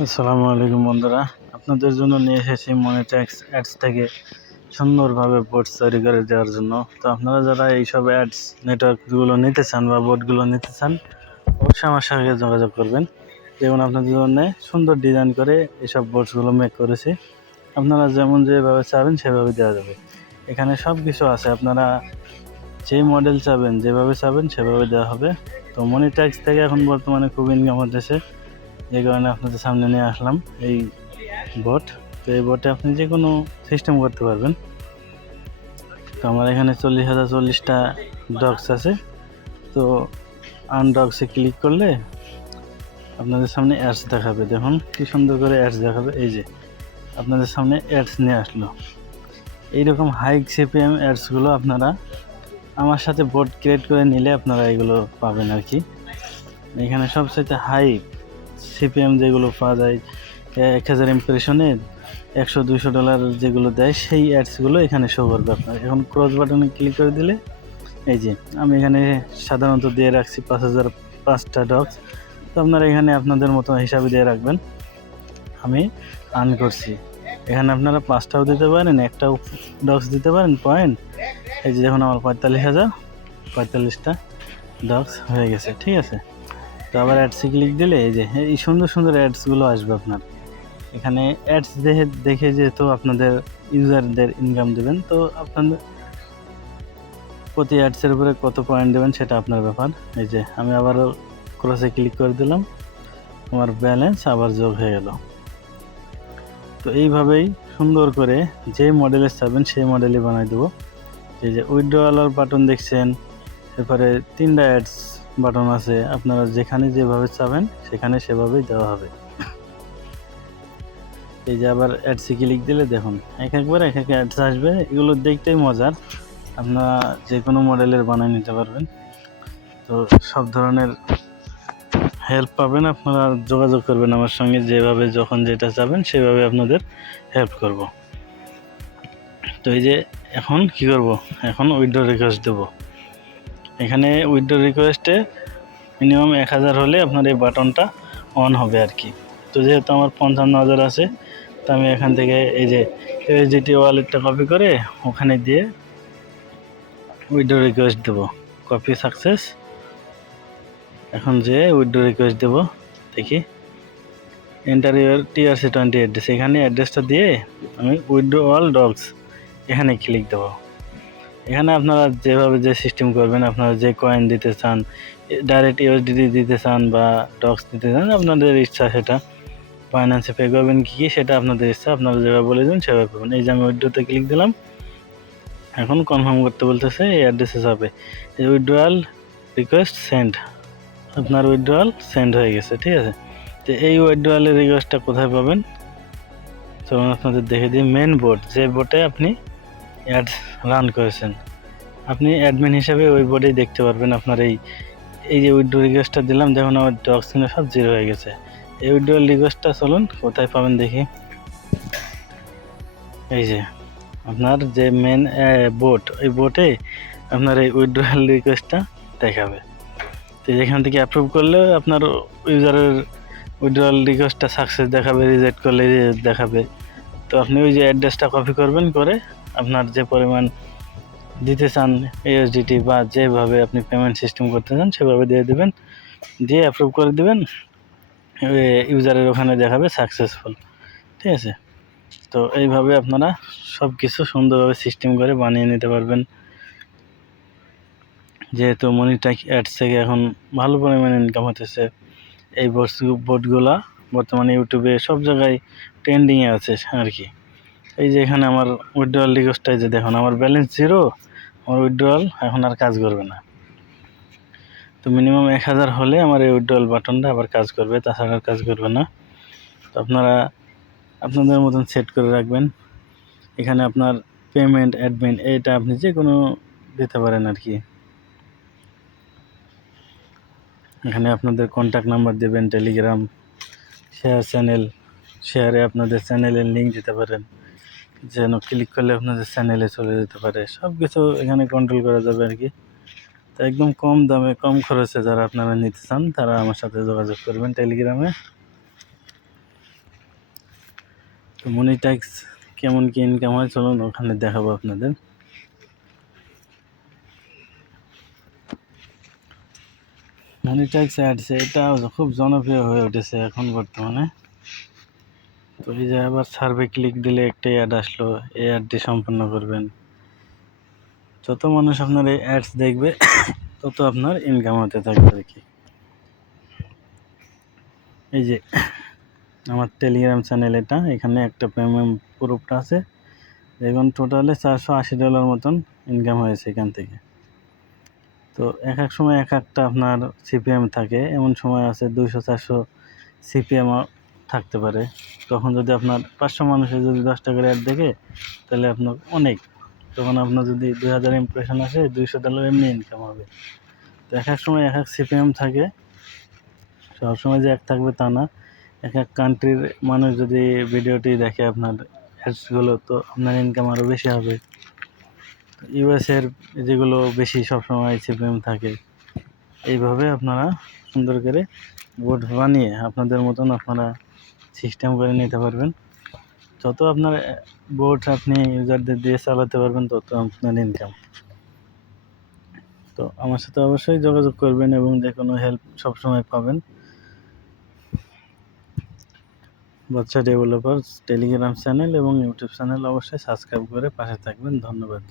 আসসালামু আলাইকুম বন্ধুরা, আপনাদের জন্য নিয়ে এসেছি মনিট্যাক্স অ্যাডস থেকে সুন্দরভাবে বোর্ড তৈরি করে দেওয়ার জন্য। তো আপনারা যারা এইসব অ্যাডস নেটওয়ার্কগুলো নিতে চান বা বোর্ডগুলো নিতে চান, অবশ্যই আমার সঙ্গে যোগাযোগ করবেন। যেমন আপনাদের জন্য সুন্দর ডিজাইন করে এইসব বোর্ডসগুলো মেক করেছি। আপনারা যেমন যেভাবে চাবেন সেভাবে দেওয়া যাবে। এখানে সব কিছু আছে, আপনারা যেই মডেল চাবেন যেভাবে চাবেন সেভাবে দেওয়া হবে। তো মনিট্যাক্স থেকে এখন বর্তমানে খুব ইনকাম হতেছে, যে কারণে আপনাদের সামনে নিয়ে আসলাম এই বোট। তো এই বোটে আপনি যে কোনো সিস্টেম করতে পারবেন। তো আমার এখানে 40,040টা ডগস আছে। তো আনডগসে ক্লিক করলে আপনাদের সামনে অ্যাডস দেখাবে। দেখুন কি সুন্দর করে অ্যাডস দেখাবে। এই যে আপনাদের সামনে অ্যাডস নিয়ে আসলো। এইরকম হাই সিপিএম অ্যাডসগুলো আপনারা আমার সাথে বোট ক্রিয়েট করে নিলে আপনারা এগুলো পাবেন আর কি। এখানে সবচাইতে হাই সিপিএম যেগুলো পাওয়া যায়, 1000 ইমপ্রেশনে $100-200 যেগুলো দেয়, সেই অ্যাডসগুলো এখানে শো করবে আপনার। এখন ক্রস বাটনে ক্লিক করে দিলে এই যে আমি এখানে সাধারণত দিয়ে রাখছি 5005টা ডগস। তো আপনারা এখানে আপনাদের মতো হিসাবে দিয়ে রাখবেন। আমি আর্ন করছি, এখানে আপনারা 5টাও দিতে পারেন, একটাও ডগস দিতে পারেন পয়েন্ট। এই যে দেখুন আমার 45,045টা ডগস হয়ে গেছে, ঠিক আছে। তো আবার অ্যাডসে ক্লিক দিলে এই যে এই সুন্দর সুন্দর অ্যাডসগুলো আসবে আপনার এখানে। অ্যাডস দেখে যেহেতু আপনাদের ইউজারদের ইনকাম দেবেন, তো আপনাদের প্রতি অ্যাডসের উপরে কত পয়েন্ট দেবেন সেটা আপনার ব্যাপার। এই যে আমি আবারও ক্রসে ক্লিক করে দিলাম, আমার ব্যালেন্স আবার যোগ হয়ে গেল। তো এইভাবেই সুন্দর করে যে মডেলে চাবেন সেই মডেলই বানাই দেবো। এই যে উইথড্রয়াল বাটন দেখছেন, এরপরে 3টা অ্যাডস বাটন আছে, আপনারা যেখানে যেভাবে চাবেন সেখানে সেভাবেই দেওয়া হবে। এই যে আবার অ্যাডসে ক্লিক দিলে দেখুন একবার এক অ্যাডস আসবে। এগুলো দেখতেই মজার, আপনারা যে কোনো মডেলের বানিয়ে নিতে পারবেন। তো সব ধরনের হেল্প পাবেন, আপনারা যোগাযোগ করবেন আমার সঙ্গে, যেভাবে যখন যেটা চাবেন সেভাবে আপনাদের হেল্প করব। তো এই যে এখন কি করব, এখন উইথড্র রিকোয়েস্ট দেব। এখানে উইথড্র রিকোয়েস্টে মিনিমাম 1000 হলে আপনার এই বাটনটা অন হবে আর কি। তো যেহেতু আমার 55,000 আছে, তো আমি এখান থেকে এই যে ইউএসডিটি ওয়ালেটটা কপি করে ওখানে দিয়ে উইথড্র রিকোয়েস্ট দেবো। Copy success. এখন যে উইথড্র রিকোয়েস্ট দেবো, দেখি এন্টার ইউর TRC20 অ্যাড্রেস, এখানে অ্যাড্রেসটা দিয়ে আমি উইথড্র অল ডগস এখানে ক্লিক দেবো। এখানে আপনারা যেভাবে যে সিস্টেম করবেন, আপনারা যে কয়েন দিতে চান, ডাইরেক্ট ইউএসডিটি দিতে চান বা ডগস দিতে চান, আপনাদের ইচ্ছা। সেটা ফাইন্যান্সে পে করবেন কি সেটা আপনাদের ইচ্ছা, আপনারা যেভাবে বলে দেন সেভাবে পাবেন। এই যে আমি উইথড্রতে ক্লিক দিলাম, এখন কনফার্ম করতে বলতেছে এই অ্যাড্রেসে যাবে। এই উইথড্রয়াল রিকোয়েস্ট সেন্ড, আপনার উইথড্রয়াল সেন্ড হয়ে গেছে, ঠিক আছে। তো এই উইথড্রয়ালের রিকোয়েস্টটা কোথায় পাবেন চলুন আপনাদের দেখে দিই। মেন বোর্ড, যে বোর্ডে আপনি অ্যাডস রান করেছেন, আপনি অ্যাডমিন হিসাবে ওই বোর্ডেই দেখতে পারবেন আপনার এই যে উইথড্র রিকোয়েস্টটা দিলাম, দেখুন আমার ডগস কিনে সব 0 হয়ে গেছে। এই উইথড্রয়াল রিকোয়েস্টটা চলুন কোথায় পাবেন দেখি। এই যে আপনার যে মেন বোট, ওই বোটে আপনার এই উইথড্রয়াল রিকোয়েস্টটা দেখাবে। তো এখান থেকে অ্যাপ্রুভ করলে আপনার ইউজারের উইথড্রয়াল রিকোয়েস্টটা সাকসেস দেখাবে, রিজেক্ট করলে রিজেক্ট দেখাবে। তো আপনি ওই যে অ্যাড্রেসটা কপি করবেন, করে আপনার যে পরিমাণ দিতে চান ইউএসডিটি বা যেভাবে আপনি পেমেন্ট সিস্টেম করতে চান সেভাবে দিয়ে দেবেন, দিয়ে অ্যাপ্রুভ করে দেবেন। ইউজারের ওখানে দেখাবে সাকসেসফুল, ঠিক আছে। তো এইভাবে আপনারা সব কিছু সুন্দরভাবে সিস্টেম করে বানিয়ে নিতে পারবেন। যেহেতু মনিট্যাক্স অ্যাডস থেকে এখন ভালো পরিমাণে ইনকাম হতেছে, এই বোর্ডগুলা বর্তমানে ইউটিউবে সব জায়গায় ট্রেন্ডিংয়ে আছে আর কি। এই যে এখানে আমার উইথড্রয়াল রিকোয়েস্টটা, যে দেখুন আমার ব্যালেন্স 0, আমার উইথড্রয়াল এখন আর কাজ করবে না। তো মিনিমাম 1000 হলে আমার এই উইথড্রয়াল বাটনটা আবার কাজ করবে, তাছাড়া কাজ করবে না। তো আপনারা আপনাদের মতন সেট করে রাখবেন। এখানে আপনার পেমেন্ট, অ্যাডমিন, এটা আপনি যে কোনো দিতে পারেন আর কি। এখানে আপনাদের কন্ট্যাক্ট নাম্বার দেবেন, টেলিগ্রাম, শেয়ার চ্যানেল, শেয়ারে আপনাদের চ্যানেলের লিঙ্ক দিতে পারেন, যেন ক্লিক করলে আপনাদের চ্যানেলে চলে যেতে পারে। সব কিছু এখানে কন্ট্রোল করা যাবে আর কি। তো একদম কম দামে কম খরচে যারা আপনারা নিতে চান তারা আমার সাথে যোগাযোগ করবেন টেলিগ্রামে। তো মনিটাইক্স কেমন কি ইনকাম হয় চলুন ওখানে দেখাবো আপনাদের। মনিটাইক্স অ্যাডস এটা খুব জনপ্রিয় হয়ে উঠেছে এখন বর্তমানে। তো এই যে আবার সার্ভে ক্লিক দিলে একটা অ্যাড আসলো, এই অ্যাডটি সম্পন্ন করবেন। যত মানুষ আপনার এই অ্যাডস দেখবে তত আপনার ইনকাম হতে থাকবে আর কি। এই যে আমার টেলিগ্রাম চ্যানেল এটা, এখানে একটা পেমেন্ট প্রুফটা আছে। এখন টোটালে $480 মতন ইনকাম হয়েছে এখান থেকে। তো এক এক সময় এক একটা আপনার সিপিএম থাকে, এমন সময় আছে 200-400 সিপিএম থাকতে পারে। তখন যদি আপনার 500 মানুষের যদি 10 টাকার অ্যাড দেখে তাহলে আপনার অনেক, তখন আপনার যদি 2000 ইমপ্রেশন আসে $200 এমনি ইনকাম হবে। তো এক এক সময় এক এক সিপিএম থাকে, সবসময় যে এক থাকবে তা না। এক এক কান্ট্রির মানুষ যদি ভিডিওটি দেখে আপনার অ্যাডসগুলো, তো আপনার ইনকাম আরও বেশি হবে। ইউএসের যেগুলো বেশি সবসময় সিপিএম থাকে, এইভাবে আপনারা সুন্দর করে বোট বানিয়ে আপনাদের মতন আপনারা সিস্টেম করে নিতে পারবেন। যত আপনার বোট আপনি ইউজারদের দিয়ে চালাতে পারবেন তত আপনার ইনকাম। তো আমার সাথে অবশ্যই যোগাযোগ করবেন এবং যে কোনো হেল্প সবসময় পাবেন। বাদশা ডেভেলপার টেলিগ্রাম চ্যানেল এবং ইউটিউব চ্যানেল অবশ্যই সাবস্ক্রাইব করে পাশে থাকবেন। ধন্যবাদ।